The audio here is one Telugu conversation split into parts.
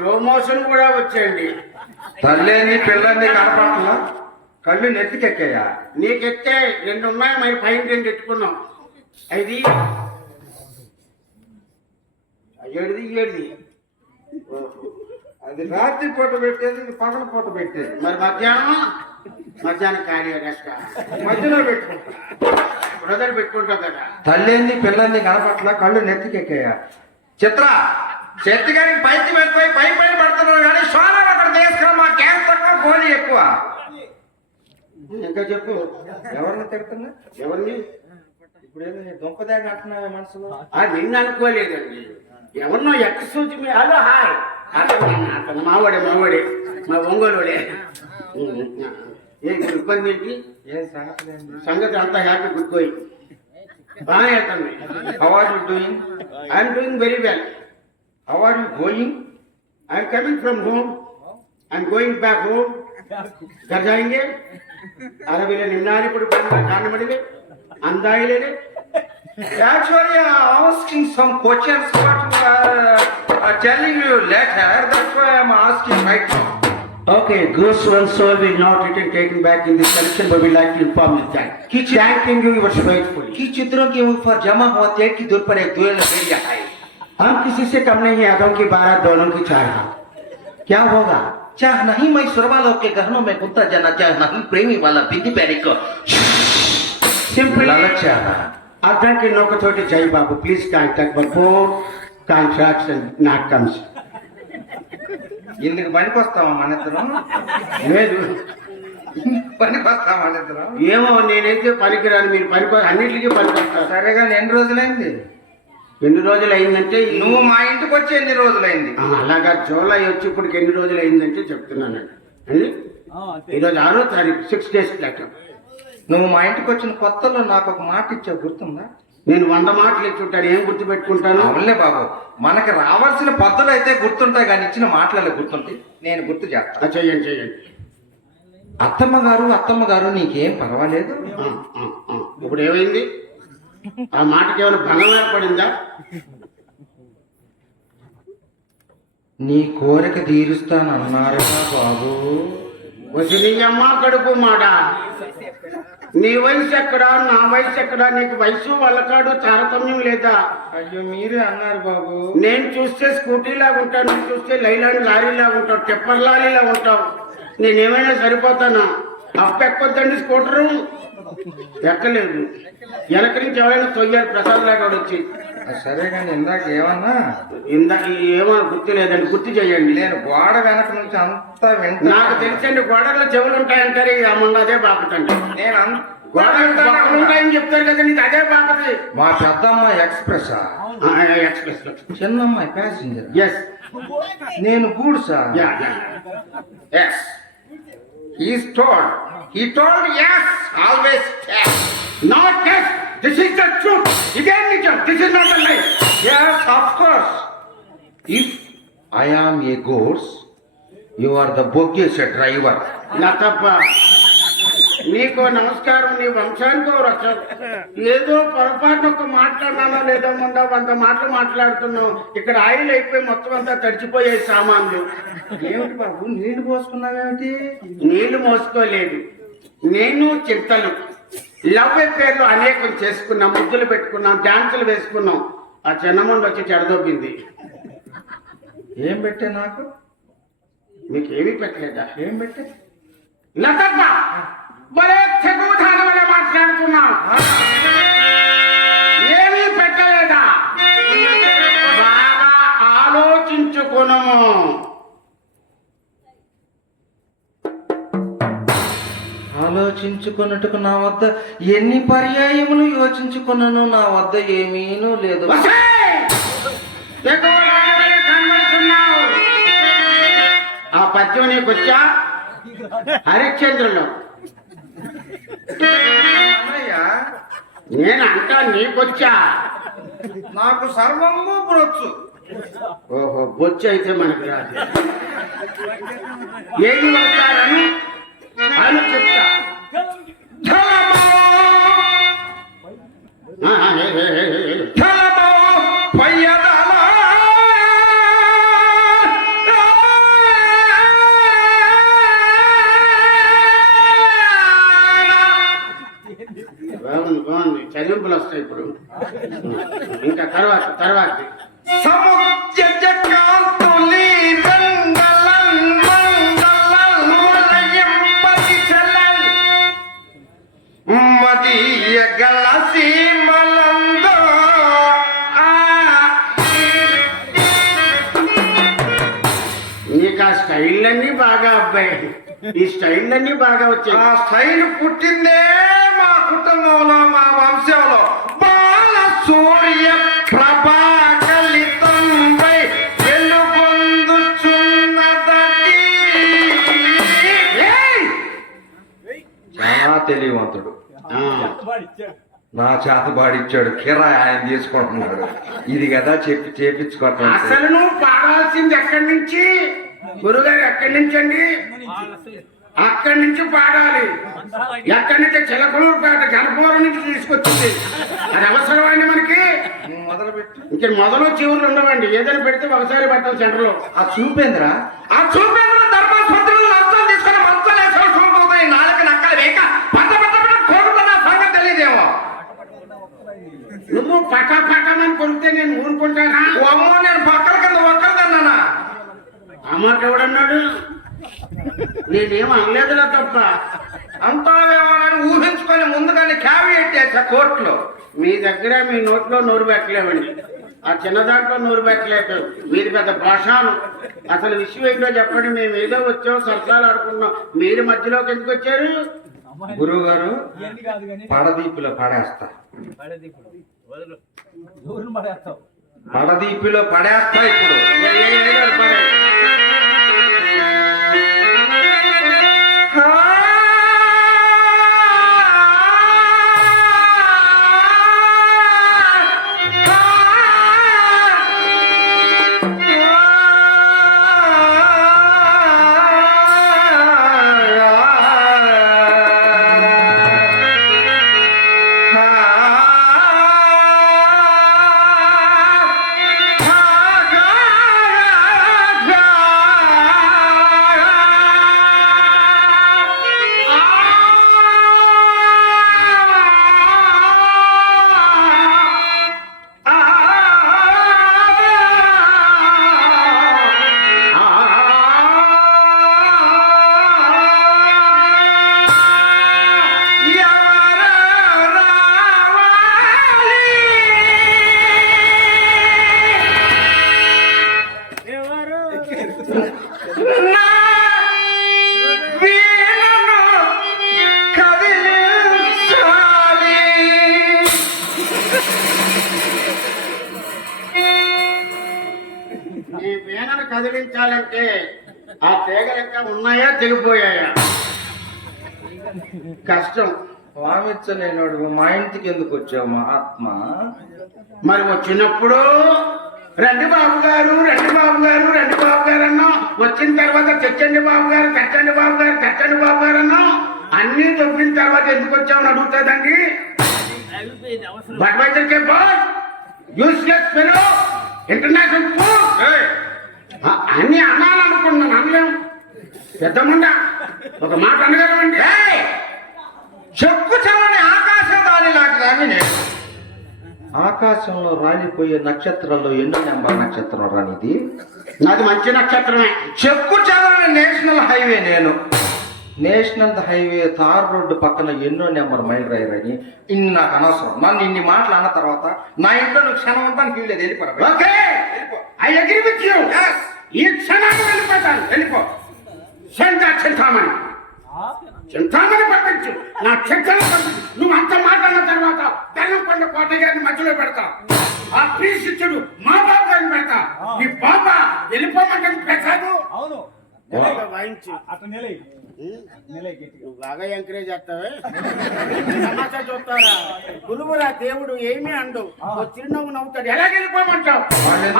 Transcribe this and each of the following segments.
స్లో మోషన్ కూడా వచ్చేయండి. తల్లేని పిల్లని కనపట్ల కళ్ళు నెత్తికెక్కాయా? నీకెత్తే రెండు ఉన్నాయి మరి పైన రెండు ఎట్టుకున్నాం అది ఏడిది ఏడిది. అది రాత్రి పూట పెట్టేది పగల పూట పెట్టేది. మరి మధ్యాహ్నం మధ్యాహ్నం ఖాళీ రెస్ట్ మధ్యలో పెట్టుకుంటా. బ్రదర్ పెట్టుకుంటావు కదా. తల్లేంది పిల్లని కనపట్ల కళ్ళు నెత్తికెక్కాయా? చిత్ర! చెత్తి గారికి పైకి వెళ్ళిపోయి పై పైన పడుతున్నాడు కానీ సోనం అక్కడ తీసుకురా మా క్యాన్ తక్కువ గోలీ ఎక్కువ. ఇంకా చెప్పు. ఎవరిని తిడుతున్నా? ఎవరిని? ఇప్పుడు ఏదో దుంపదేగ అంటున్నావే మనసులో. ఆ నిన్ను అనుకోలేదండి. ఎవరినో ఎక్క సూచి మీ హలో హాయ్. అతను మావాడే మావాడే. మా ఒంగోలుడే. ఏ ఇబ్బంది ఏంటి ఏం సంగతి సంగతి అంతా హ్యాపీ గుడ్ గోయింగ్ బాగా వెళ్తుంది how are you doing I'm doing very well How are you going? I'm coming from home. I'm going back home. घर जाएंगे अरे निम्नारी पर बंदा कान मरेंगे अंधा ले ले That's why I'm asking some questions but I am uh, telling you later. That's why I'm asking right now. Okay, goose and soul will not return taken back in this collection, but we like to inform you that. Thanking you, you were faithful. की चित्रों के ऊपर जमा हुआ तेल की दूर पर एक दुएल भेड़िया हम किसी से कम नहीं है आधों की बारह दोनों की चार हाथ क्या होगा चाह नहीं मैं सुरवालों के गहनों में गुंता जाना चाह नहीं प्रेमी वाला बिंदी पैरी को Simply, लालच चाहना అర్థానికి నొక్కతోటి Jai Babu please contact but for contracts and not comes ఇందుకు పనికి వస్తావా మన ఇద్దరం లేదు పనికి వస్తావా మన ఇద్దరం ఏమో నేనైతే పనికిరాను మీరు పనికి అన్నిటికీ పనికొస్తారు సరేగా ఎన్ని రోజులైంది ఎన్ని రోజులు అయిందంటే నువ్వు మా ఇంటికి వచ్చి ఎన్ని రోజులైంది? ఆ, అలాగా జూలై వచ్చి ఇప్పటికి ఎన్ని రోజులు అయిందంటే చెప్తున్నానండి ఈరోజు ఆరో తారీఖు సిక్స్ డేస్ లెక్క నువ్వు మా ఇంటికి వచ్చిన కొత్తలో నాకు ఒక మాట ఇచ్చావు గుర్తుందా? నేను వంద మాటలు ఇచ్చుంటాను ఏం గుర్తు పెట్టుకుంటాను అవునులే బాబు. మనకి రావాల్సిన పద్ధతులు అయితే గుర్తుంటాయి కానీ ఇచ్చిన మాటలలో గుర్తుంటాయి నేను గుర్తు చేస్తా. ఆ, చెయ్యండి చెయ్యండి. అత్తమ్మ గారు అత్తమ్మ గారు నీకేం పర్వాలేదు. ఇప్పుడు ఏమైంది? ఆ మాటకి ఏమైనా భంగం ఏర్పడిందా? నీ కోరిక తీరుస్తానన్నారుగా బాబు. వచ్చి నీ అమ్మ కడుపు మాట. నీ వయసు ఎక్కడా? నా వయసు ఎక్కడా? నీకు వయసు వాళ్ళకాడు తారతమ్యం లేదా? అయ్యో మీరే అన్నారు బాబు. నేను చూస్తే స్కూటీ లాగా ఉంటాను నువ్వు చూస్తే లైలాండ్ లారీ లాగా ఉంటావు టెప్పర్ లారీలా ఉంటావు నేనేమైనా సరిపోతానా? అప్ప ఎక్కొద్దండి స్కూటరు. ఎక్కలేదు వెనక నుంచి ఎవరైనా తొయ్యారు ప్రసాద్ లాగా వచ్చి. సరే కానీ ఇందాక ఏమన్నా? ఇందా ఏమో గుర్తు లేదండి గుర్తు చేయండి. నేను గోడ వెనక నుంచి అంతా వింటా నాకు తెలిసండి గోడల్లో చెవులు ఉంటాయంటారు ఇది అమ్మ అదే బాపటండి నేను గోడలు. ఉంటాయని చెప్తారు అదే మా పెద్దమ్మ ఎక్స్ప్రెస్ ఎక్స్ప్రెస్ చిన్నమ్మాయి ప్యాసింజర్? ఎస్ నేను గూడ్సా? Yeah He is told. He told, yes, always yes. Not yes. This is the truth. Again, this is not the lie. Yes, of course. If I am a ghost, you are the bogus driver. Natapa. నీకో నమస్కారం నీ వంశానికో రక్షణ. ఏదో పొరపాటున ఒక మాట్లాడినానో లేదో మొన్న వంద మాటలు మాట్లాడుతున్నావు. ఇక్కడ ఆయిల్ అయిపోయి మొత్తం అంతా తడిచిపోయే సామాన్లు. ఏమిటి బాబు నీళ్ళు పోసుకున్నావేమిటి? నీళ్ళు మోసుకోలేదు. నేను చింతలు. లవ్ పేర్లు అనేకం చేసుకున్నాం ముద్దులు పెట్టుకున్నాం డాన్సులు వేసుకున్నాం. ఆ చిన్నమంది వచ్చి చెడదొబ్బింది. ఏం పెట్టే నాకు? మీకు ఏమీ పెట్టలేదా? ఏం పెట్టే లతప్ప! మాట్లాడుతున్నావు ఏమీ పెట్టలేదా? బాగా ఆలోచించుకునము. ఆలోచించుకున్నట్టుకు నా వద్ద ఎన్ని పర్యాయములు యోచించుకున్నాను నా వద్ద ఏమీనూ లేదు. ఆ పద్యం నీకొచ్చా? హరిశ్చంద్రులు అన్నయ్య, నేను అంటా నీకొచ్చా? నాకు సర్వము బ్రొచ్చు ఓహో బొచ్చు అయితే మనకు రాదు. ఏది వస్తారని అని చెప్తా చేత పాడిచ్చాడు కిరాయి ఆయన తీసుకుంటున్నాడు. ఇది కదా చెప్పి చేపించుకోవటం అసలు నువ్వు పాడాల్సింది ఎక్కడి నుంచి? గురుగారు ఎక్కడి నుంచి అండి? అక్కడి నుంచి పాడాలి. ఎక్కడి నుంచి? చిలకలూరుపేట గణపవరం నుంచి తీసుకొచ్చింది. అది అవసరమండి మనకి? మొదలు పెట్టి ఇంక మొదలు చివరిలో ఉండవండి. ఏదైనా పెడితే ఒకసారి పెట్టాలి సెంటర్లో. ఆ చూపేంద్ర. ఆ చూపేంద్ర ధర్మాస్పత్రులు నువ్వు పటా పటమని కొరికితే నేను ఊరుకుంటానా? అమ్మో నేను పక్కల కింద ఒక్కరిదన్నానా అమ్మకి ఎవడన్నాడు? నేనేం అనలేదులా తప్ప. అంతావేమోనని ఊహించుకొని ముందుగానే క్యావియేట్ చేశా కోర్టులో? మీ దగ్గర మీ నోట్లో నోరు పెట్టలేవండి ఆ చిన్న దాంట్లో నోరు పెట్టలేదు. మీది పెద్ద భాషాను అసలు విషయం ఏంటో చెప్పండి. మేము ఏదో వచ్చాం సరసాలు ఆడుకున్నాం మీరు మధ్యలోకి ఎందుకు వచ్చారు? గురువు గారు పడదీపిలో పడేస్తా. పడదీపిలో పడేస్తా ఇప్పుడు. కదిలించాలంటే ఆ తీగలు ఇంకా ఉన్నాయా తెగిపోయాయా? కష్టం. స్వామిచ్చలేనోడు మా ఇంటికి ఎందుకు వచ్చావు మహాత్మా? మరి వచ్చినప్పుడు రండి బాబు గారు రండి బాబు గారు రండి బాబు గారు అన్నాం వచ్చిన తర్వాత తెచ్చండి బాబు గారు తెచ్చండి బాబు గారు తెచ్చండి బాబు గారు అన్నాం అన్ని దొబ్బిన తర్వాత ఎందుకు వచ్చామని అడుగుతుందండి బడ్వైజర్ కే యూస్లెస్ ఫెలో ఇంటర్నేషనల్ ఫుడ్ అన్ని అనాలనుకున్నాను అనలేం పెద్దముండ ఒక మాట అనగలమండి? చెప్పు చెవని ఆకాశం దాని లాంటి దాన్ని నేను. ఆకాశంలో రాలిపోయే నక్షత్రాల్లో ఎన్నో నెంబర్ నక్షత్రం రానిది నాది? మంచి నక్షత్రమే. చెక్కు చెదరని నేషనల్ హైవే నేను. నేషనల్ హైవే తార్ రోడ్డు పక్కన ఎన్నో నెంబర్ మైల్ రైరని ఇన్ని నాకు అనవసరం నన్ను ఇన్ని మాటలు అన్న తర్వాత నా ఇంట్లో నువ్వు క్షణం ఉంటాను వీళ్ళేది వెళ్ళిపోరా okay. I agree with you Yes. ఈ క్షణాన్ని వెళ్ళిపోతాను. వెళ్ళిపో. సెంట్ చింతామణి. చింతామణి పంపించు. నా చెక్కలు పంపించు. నువ్వు అంత మాట్లాడిన తర్వాత బెల్లంకొండ కోట గారిని మధ్యలో పెడతా. ఆ ప్రీశిష్యుడు మా బాబు గారిని పెడతా ఈ బాబ వెళ్ళిపోమంటే ప్రసాదు అవును. వాయించు. గట్టిగా నువ్వు బాగా ఎంకరేజ్ చేస్తావే. సమాచారం చూస్తారా? గురువురా దేవుడు ఏమీ అండు ఓ చిరునవ్వు నవ్వుతాడు. ఎలా వెళ్ళిపోమంటావు వాళ్ళే-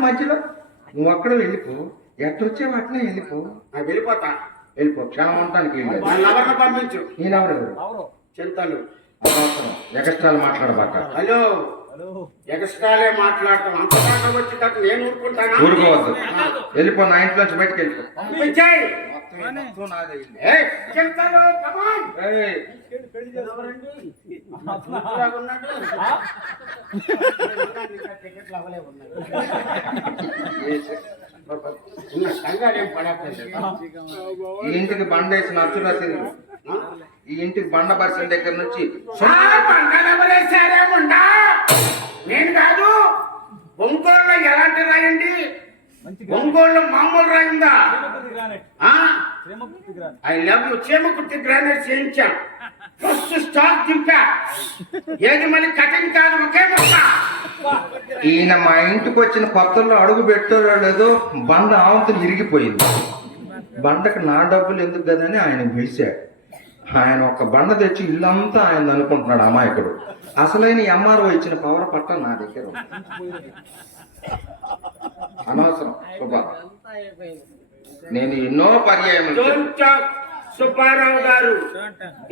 మధ్యలో? ఎందుకు నువ్వు అక్కడ వెళ్ళిపో. ఎట్టొచ్చావు అట్లే వెళ్ళిపో. ఆ, వెళ్ళిపోతా. వెళ్ళిపో. క్షణం లవర్ని పంపించు? నేనెవరెవరు ఎవరు? చింతలు. ఎగస్ట్రాలు మాట్లాడబాక. హలో. ఎగస్ట్రాలే మాట్లాడతాం. అంత మాట వచ్చేటట్టు నేను ఊరుకుంటానా? ఊరుకోవద్దు. వెళ్ళిపో నా బయటకు వెళ్ళిపో. పంపించేయ్. కంగారు ఏం పడట్లేదు. ఈ ఇంటికి బండ వేసిన ఆ? ఈ ఇంటికి బండ పరిచిన దగ్గర నుంచి ఎలాంటి రాయండి. మంచి ఒంగోలులో మామూలు రాయిందా? I love you. Chimakurthi granite చేయించాం. ఫస్ట్ స్టాక్ దింపా. ఏది మళ్ళీ కటింగ్ కాదు ఒకే మొక్క. ఈయన మా ఇంటికి వచ్చిన కొత్తల్లో అడుగు పెట్టారో లేదో బండ ఆవంతం ఇరిగిపోయింది. బండకు నా డబ్బులు ఎందుకు కదని ఆయన పిలిచాడు ఆయన ఒక బండ తెచ్చి ఇల్లంతా ఆయన అనుకుంటున్నాడు అమాయకుడు. అసలైన ఎంఆర్ఓ ఇచ్చిన పవర్ పట్ట నా దగ్గర. అనవసరం శుభ నేను ఎన్నో పర్యాయం Subbarao garu.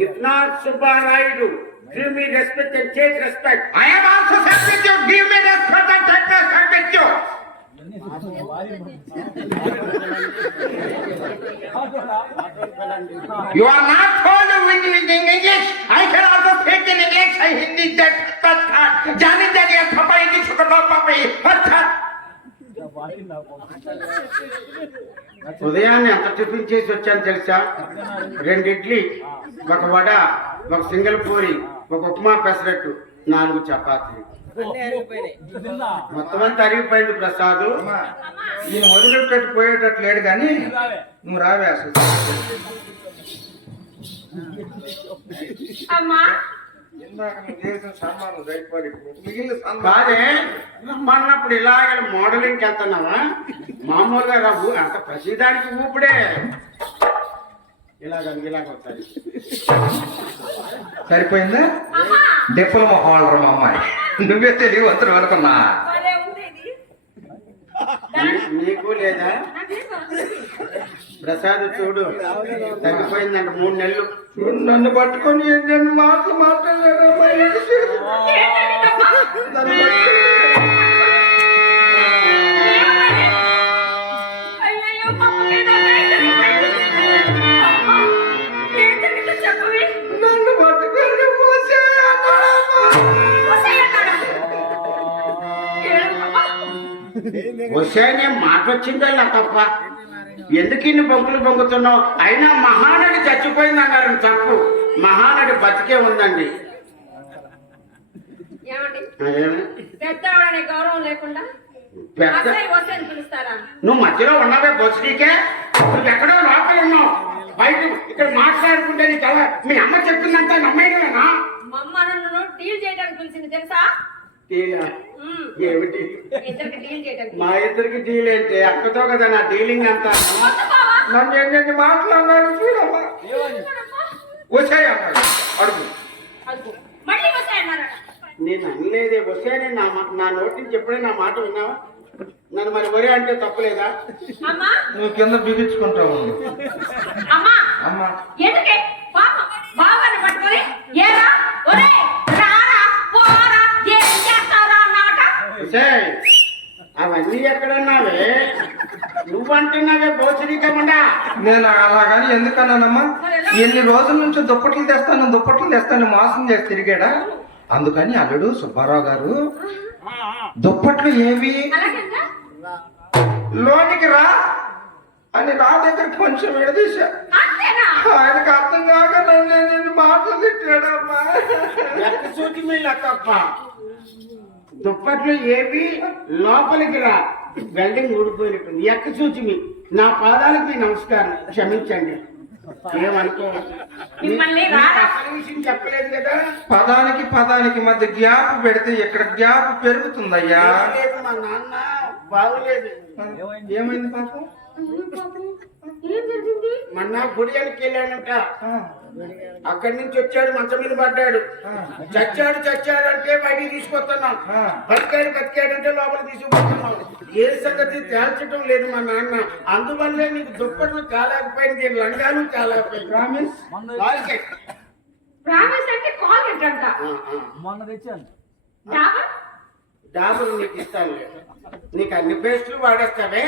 If not Subbarayudu give me respect and take respect I am also subject you give me respect and take respect you You are not told with in English. I can also speak in English. I Hindi that that that. Jani that ya thapa Hindi chuka papai. Acha. ఉదయాన్నే ఎంత టిఫిన్ చేసి వచ్చాను తెలుసా రెండు ఇడ్లీ ఒక వడ ఒక సింగిల్ పూరి ఒక ఉప్మా పెసరట్టు నాలుగు చపాతీలు మొత్తం అంతా అరిగిపోయింది ప్రసాద్. ఈయన వదిలిపెట్టి పోయేటట్టు లేడు కానీ నువ్వు రావే. అసలు. కాదే. మొన్నప్పుడు ఇలాగ మోడలింగ్ వెళ్తున్నావా? మామూలుగా రావు. అంత ప్రతిదానికి ఊపిడే. ఇలాగ ఇలాగ వస్తుంది. సరిపోయిందా? అమ్మా. డిప్లొమా హోల్డర్ మా అమ్మాయి. నువ్వే తెలియవద్దరు అనుకున్నా భలే ఉంది ఇది. నీకు లేదా? ప్రసాద్ చూడు తగ్గిపోయిందంట మూడు నెలలు. చూడు నన్ను పట్టుకొని ఎన్నెన్ని మాటలు మాట్లాడాడు వస్తాయనే మాట వచ్చిందా తప్ప. ఎందుకు ఇన్ని బొంకులు బొంగుతున్నావు? అయినా మహానడి చచ్చిపోయింది అన్నారు తప్పు. మహానడి బతికే ఉందండి. వస్తే నువ్వు మధ్యలో ఉన్నావే బొస్సీకే నువ్వు ఎక్కడో లోపల ఉన్నావు. బయట ఇక్కడ మాట్లాడుకుంటే నీ మీ అమ్మ చెప్పిందంతా నమ్మేయడమేనా? మమ్మ నన్ను డీల్ చేయడానికి పిలిచింది తెలుసా? ఏమిటి? ఇద్దరికి డీల్ చేయడానికి మా ఇద్దరికి డీల్ ఏంటి? అక్కతో కదా నా డీలింగ్ అంతా. నన్ను ఎన్నెన్ని మాట్లాడినాడు చూడమ్మా చూడమ్మా. వచ్చాయి అన్నాడు అడుగు. నేను అనలేదే. వస్తే నా నా నోటి నుంచి ఎప్పుడైనా నా మాట విన్నావా? నన్ను మరి వరే అంటే తప్పులేదా? అమ్మా. నువ్వు కింద బిగించుకుంటావు. అమ్మా. అమ్మా. ఎందుకే? పట్టుకొని ఏరా? ఒరే రారా? ఉసేయ్, అవన్నీ ఎక్కడున్నావే? నువ్వంటున్నావే బోసరికమండా నేను అలాగని ఎందుకన్నానమ్మా? ఎన్ని రోజుల నుంచి దుప్పట్లు తెస్తాను దుప్పట్లు తెస్తాను మోసం చేసి తిరిగాడా? అందుకని అల్లుడు సుబ్బారావు గారు దుప్పట్లు ఏవి? లోనికి రా అని నా దగ్గర కొంచెం విడదీశా. అంతేనా? ఆయనకు అర్థం కాక నన్ను నేను మాటలు తిట్టాడమ్మా. ఎక్క సూటి తప్ప దుప్పట్లు ఏవి లోపలికి రా. వెల్డింగ్ ఊడిపోయినట్టుంది. ఎక్క సూచి మీ నా పాదాలకు మీ నమస్కారం. క్షమించండి. ఏమనుకో? అసలు విషయం చెప్పలేదు కదా. పదానికి పదానికి మధ్య గ్యాప్ పెడితే ఇక్కడ గ్యాప్ పెరుగుతుందయ్యా? లేదు మా నాన్న. బాగులేదు. ఏమైంది? పాపం? ఏం జరిగింది మొన్న గుడియానికి వెళ్ళాడంట అక్కడి నుంచి వచ్చాడు మంచం మీద పడ్డాడు. చచ్చాడు చచ్చాడు అంటే బయటికి తీసుకొస్తున్నాం. బతికాడు బతికాడు అంటే లోపల తీసుకుపోతున్నాం. ఏ సంగతి తేల్చడం లేదు మా నాన్న. అందువల్లే నీకు దుప్పట్లు తేలేకపోయింది లంగాలు ప్రామిస్. ప్రామిస్ అంటే కాల్. మొన్న తెచ్చాను. డాబులు నీకు ఇస్తాను నీకు అన్ని పేస్టులు వాడేస్తావే?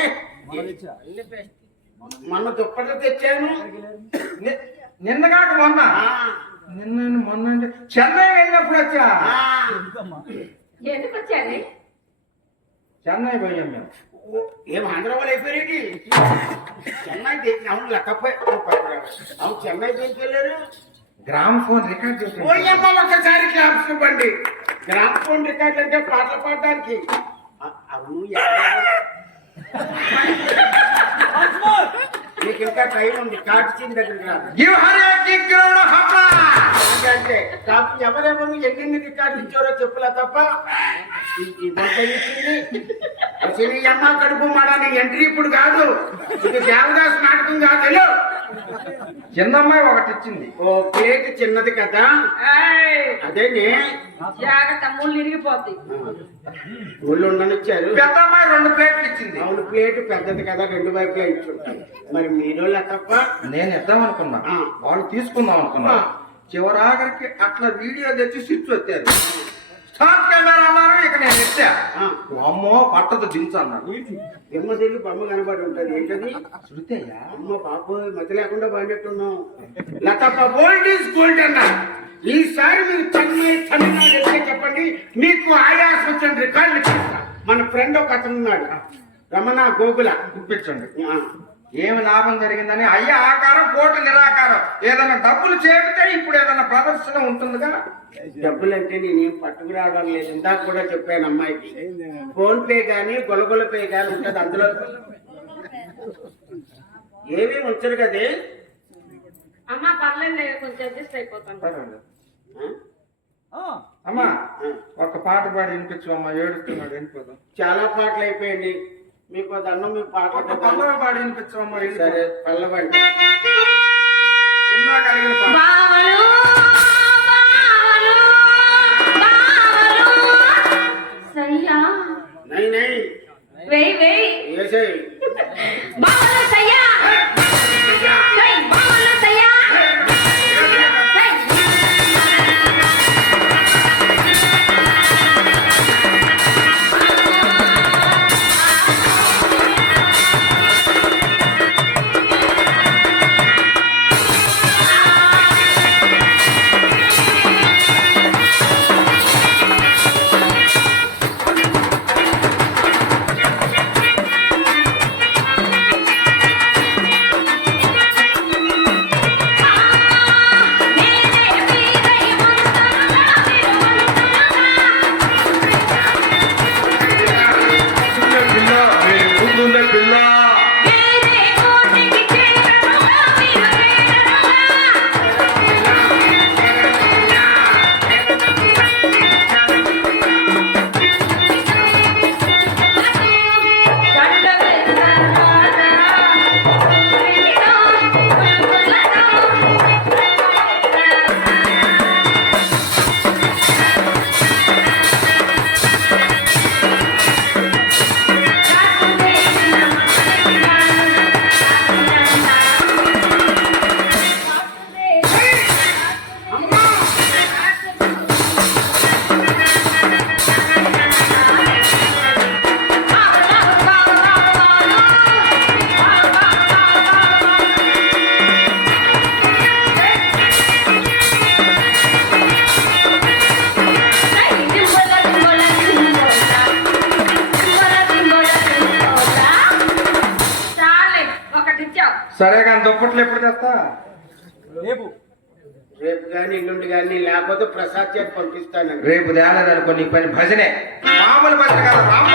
మొన్న దుప్పట్లు తెచ్చాను. నిన్న కాక మొన్న. ఆ, నిన్న మొన్న అంటే చెన్నై వెళ్ళినప్పుడు వచ్చా? ఎందుకు చెన్నై పోయాం మేము. ఓ, ఏం ఆంధ్ర వాళ్ళు అయిపోయారేంటి చెన్నై అవును లెక్కపోయి అవును చెన్నై దేనికి వెళ్ళారు? గ్రామ్ ఫోన్ రికార్డ్ చేసాం ఓయమ్మ ఒక్కసారి క్లాప్స్ ఇవ్వండి. గ్రామ్ ఫోన్ రికార్డ్ అంటే పాటలు పాడడానికి. అవును? నీకు ఇంకా టైం ఉంది కాటి దగ్గరికి హప్పా ఎందుకంటే కాపు ఎవరెవరు ఎన్నెన్ని రికార్డు ఇచ్చారో చెప్పులా తప్ప ఈ- ఇచ్చింది. అమ్మ కడుపు మాడని ఎంట్రీ ఇప్పుడు కాదు. ఇది దేవదాస్ నాటకం కాదు చిన్న అమ్మాయి ఒకటి ఇచ్చింది ఓ ప్లేట్ చిన్నది కదా. అదేనే జాగ్రత్త ముళ్ళు ఇరిగిపోద్ది. ఊళ్ళో ఉండనిచ్చారు. పెద్ద అమ్మాయి రెండు ప్లేట్లు ఇచ్చింది. అవును ప్లేట్ పెద్దది కదా రెండు వైపులా ఇచ్చుంటారు. మరి మీరు తప్ప నేను ఇద్దాం అనుకున్నా. వాళ్ళు తీసుకుందాం అనుకున్నా ఆ. చివరాఖరికి అట్లా వీడియో తెచ్చి స్విచ్ వచ్చారు కెమెరా అన్నారు ఇక నేను ఎత్తా. అమ్మో పట్టదు దించు అన్నారు ఎమ్మ తిరిగి బొమ్మ కనబడి ఉంటది. ఏంటది? శృతి అయ్యా. అమ్మ మతి లేకుండా బాగుంటున్నాం లతప్ప గోల్డ్ ఈజ్ గోల్డ్ అన్న. ఈసారి మీరు తమిళనాడు చెప్పండి మీకు ఆయాస వచ్చిన రికార్డులు చేస్తా. మన ఫ్రెండ్ ఒక అతను ఉన్నాడు. రమణ గోగుల. గుప్పించండి. ఏమి లాభం జరిగిందని? అయ్యా ఆకారం కోటి నిరాకారం. ఏదైనా డబ్బులు చేపితే ఇప్పుడు ఏదైనా ప్రదర్శన ఉంటుందిగా? డబ్బులంటే నేనేం పట్టుకురావడం లేదు. ఇందాక కూడా చెప్పాను అమ్మాయికి. ఫోన్ పే కానీ గొలగొల పే కానీ ఉంటుంది అందులో. ఏమీ ఉంచరు కదే అమ్మ పర్లేదు నేను కొంచెం అడ్జస్ట్ అయిపోతాను. అమ్మా. ఒక పాట పాడి వినిపించు అమ్మా ఏడుస్తున్నాడు వెళ్ళిపోదాం చాలా పాటలు అయిపోయింది మీకు దండం మీకు పాట పల్లవి పాడి వినిపించు అమ్మా సరే పల్లవండి పాట. బావలు సయ్యా. నై నై. వెయ్ వెయ్. ఏసేయ్. రేపు తేలేదనుకో నీ పని భజనే. మామూలు భజన కాదు రామ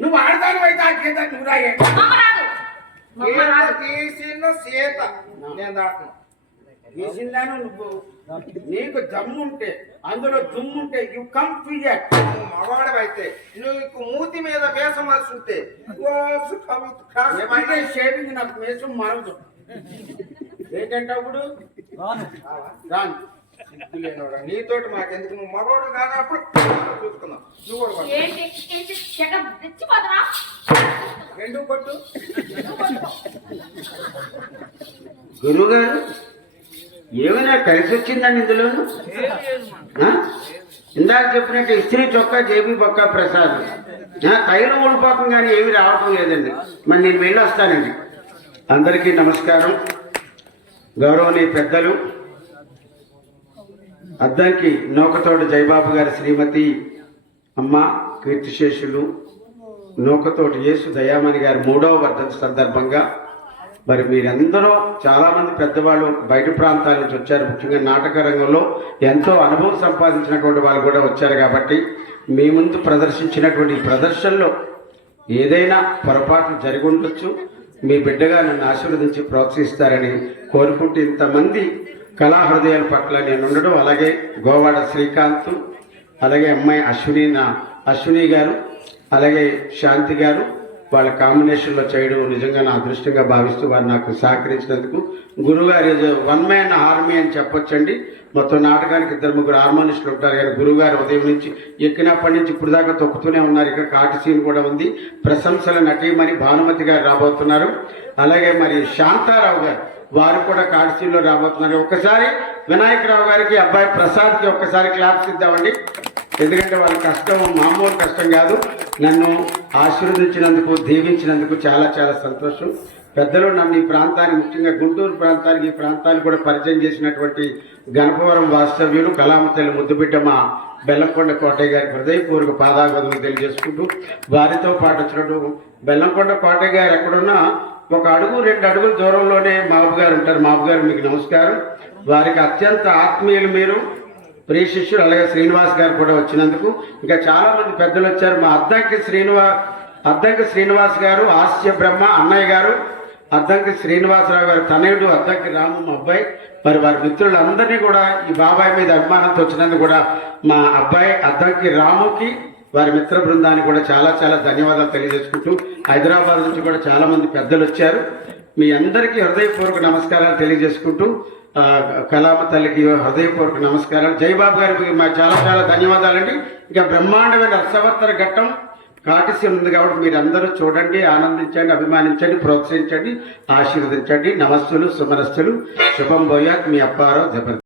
నువ్వు ఆడతాను అయితే ఆ గీత నువ్వు రాయే సీత. నేను దాటను గీసిందాను నువ్వు. నీకు జమ్ముంటే అందులో దుమ్ముంటే యు కమ్ ఫియర్ మగవాడవైతే నువ్వు మూతి మీద వేసం అలసి ఉంటే ఏమైనా షేవింగ్ నాకు వేసం మారదు. ఏంటంటే అప్పుడు రాను రాను. సిగ్గులేనోడా. నీతోటి మాకెందుకు? నువ్వు మగవాడు కానప్పుడు చూసుకుందాం. నువ్వు కూడా పడు. ఏంటి? ఏంటి? చెక్క తెచ్చిపోతున్నా రెండు కొట్టు గురువుగారు ఏమైనా కలిసి వచ్చిందండి ఇందులోను? ఆ? ఇందాక చెప్పినట్టు ఇస్త్రీ చొక్కా జేబీ బొక్క ప్రసాద్. ఆ, తైలం ఊడిపోకం కానీ ఏమి రావటం లేదండి. మరి నేను వెళ్ళి వస్తానండి అందరికీ నమస్కారం. గౌరవనీయ పెద్దలు అద్దంకి నూకతోడు జయబాబు గారి శ్రీమతి అమ్మ కీర్తిశేషులు నూకతోటి యేసు దయామణి గారి మూడవ వర్ధంతి సందర్భంగా మరి మీరందరూ చాలామంది పెద్దవాళ్ళు బయట ప్రాంతాల నుంచి వచ్చారు. ముఖ్యంగా నాటక రంగంలో ఎంతో అనుభవం సంపాదించినటువంటి వాళ్ళు కూడా వచ్చారు కాబట్టి మీ ముందు ప్రదర్శించినటువంటి ప్రదర్శనలో ఏదైనా పొరపాట్లు జరిగి ఉండొచ్చు. మీ బిడ్డగా నన్ను ఆశీర్వదించి ప్రోత్సహిస్తారని కోరుకుంటూ ఇంతమంది కళా హృదయాల పట్ల నేను ఉండడం అలాగే గోవాడ శ్రీకాంత్ అలాగే అమ్మాయి అశ్విని నా అశ్విని గారు అలాగే శాంతి గారు వాళ్ళ కాంబినేషన్లో చేయడం నిజంగా నా అదృష్టంగా భావిస్తూ వారు నాకు సహకరించినందుకు గురుగారు ఈజ్ వన్ మ్యాన్ ఆర్మీ అని చెప్పొచ్చండి. మొత్తం నాటకానికి ఇద్దరు ముగ్గురు హార్మోనిస్టులు ఉంటారు కానీ గురుగారు ఉదయం నుంచి ఎక్కినప్పటి నుంచి ఇప్పుడు దాకా తొక్కుతూనే ఉన్నారు. ఇక కాటి సీన్ కూడా ఉంది. ప్రశంసల నటీమణి భానుమతి గారు రాబోతున్నారు. అలాగే మరి శాంతారావు గారు వారు కూడా కాటిసీన్లో రాబోతున్నారు. ఒక్కసారి వినాయకరావు గారికి అబ్బాయి ప్రసాద్కి ఒక్కసారి క్లాప్స్ ఇద్దామండి ఎందుకంటే వాళ్ళ కష్టం మామూలు కష్టం కాదు. నన్ను ఆశీర్వదించినందుకు దీవించినందుకు చాలా చాలా సంతోషం. పెద్దలు నన్ను ఈ ప్రాంతానికి ముఖ్యంగా గుంటూరు ప్రాంతానికి ఈ ప్రాంతాన్ని కూడా పరిచయం చేసినటువంటి గణపవరం వాస్తవ్యులు కళామతల్లి ముద్దుబిడ్డ మా బెల్లంకొండ కోటయ్య గారి హృదయపూర్వక పాదాగతులు తెలియజేసుకుంటూ వారితో పాటు వచ్చినట్టు బెల్లంకొండ కోటయ్య గారు ఎక్కడున్నా ఒక అడుగు రెండు అడుగుల దూరంలోనే మాబు గారు ఉంటారు. మాబు గారు మీకు నమస్కారం. వారికి అత్యంత ఆత్మీయులు మీరు. ప్రియ శిష్యుడు అలాగే శ్రీనివాస్ గారు కూడా వచ్చినందుకు. ఇంకా చాలా మంది పెద్దలు వచ్చారు. మా అద్దంకి శ్రీనివా అద్దంకి శ్రీనివాస్ గారు ఆస్య బ్రహ్మ అన్నయ్య గారు అద్దంకి శ్రీనివాసరావు గారు తనయుడు అద్దంకి రాము మా అబ్బాయి. మరి వారి మిత్రులందరినీ కూడా ఈ బాబాయ్ మీద అభిమానంతో వచ్చినందుకు కూడా మా అబ్బాయి అద్దంకి రాముకి వారి మిత్ర బృందానికి కూడా చాలా చాలా ధన్యవాదాలు తెలియజేసుకుంటూ హైదరాబాద్ నుంచి కూడా చాలా మంది పెద్దలు వచ్చారు. మీ అందరికీ హృదయపూర్వక నమస్కారాలు తెలియజేసుకుంటూ ఆ, కళామ తల్లికి హృదయపూర్వక నమస్కారాలు. జయబాబు గారికి మా చాలా చాలా ధన్యవాదాలండి. ఇక బ్రహ్మాండమైన రసవత్తర ఘట్టం కాటిసి ఉంది కాబట్టి మీరు అందరూ చూడండి ఆనందించండి అభిమానించండి ప్రోత్సహించండి ఆశీర్వదించండి. నమస్సులు సుమనస్సులు శుభం భోయాత్ మీ అప్పారావు జబర్